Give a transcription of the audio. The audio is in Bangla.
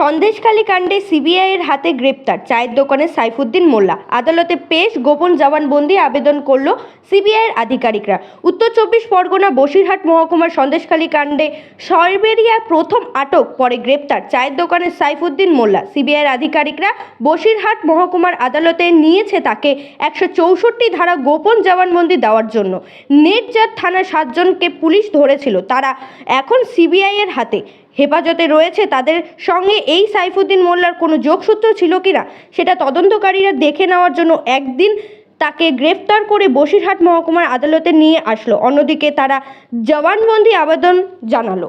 সন্দেশখালী কাণ্ডে সিবিআইয়ের হাতে গ্রেপ্তার চায়ের দোকানে সাইফুদ্দিন মোল্লা আদালতে পেশ গোপন জবানবন্দি আবেদন করল সিবিআইয়ের আধিকারিকরা উত্তর চব্বিশ পরগনা বসিরহাট মহকুমার সন্দেশখালী কাণ্ডে সরবেরিয়া প্রথম আটক পরে গ্রেপ্তার চায়ের দোকানে সাইফুদ্দিন মোল্লা সিবিআই এর আধিকারিকরা বসিরহাট মহকুমার আদালতে নিয়েছে তাকে একশো চৌষট্টি ধারা গোপন জবানবন্দি দেওয়ার জন্য নেটজার থানার সাতজনকে পুলিশ ধরেছিল তারা এখন সিবিআইয়ের হাতে হেফাজতে রয়েছে তাদের সঙ্গে এই সাইফুদ্দিন মোল্লার কোনো যোগসূত্র ছিল কিনা সেটা তদন্তকারীরা দেখে নেওয়ার জন্য একদিন তাকে গ্রেফতার করে বসিরহাট মহকুমার আদালতে নিয়ে আসলো অন্যদিকে তারা জবানবন্দি আবেদন জানালো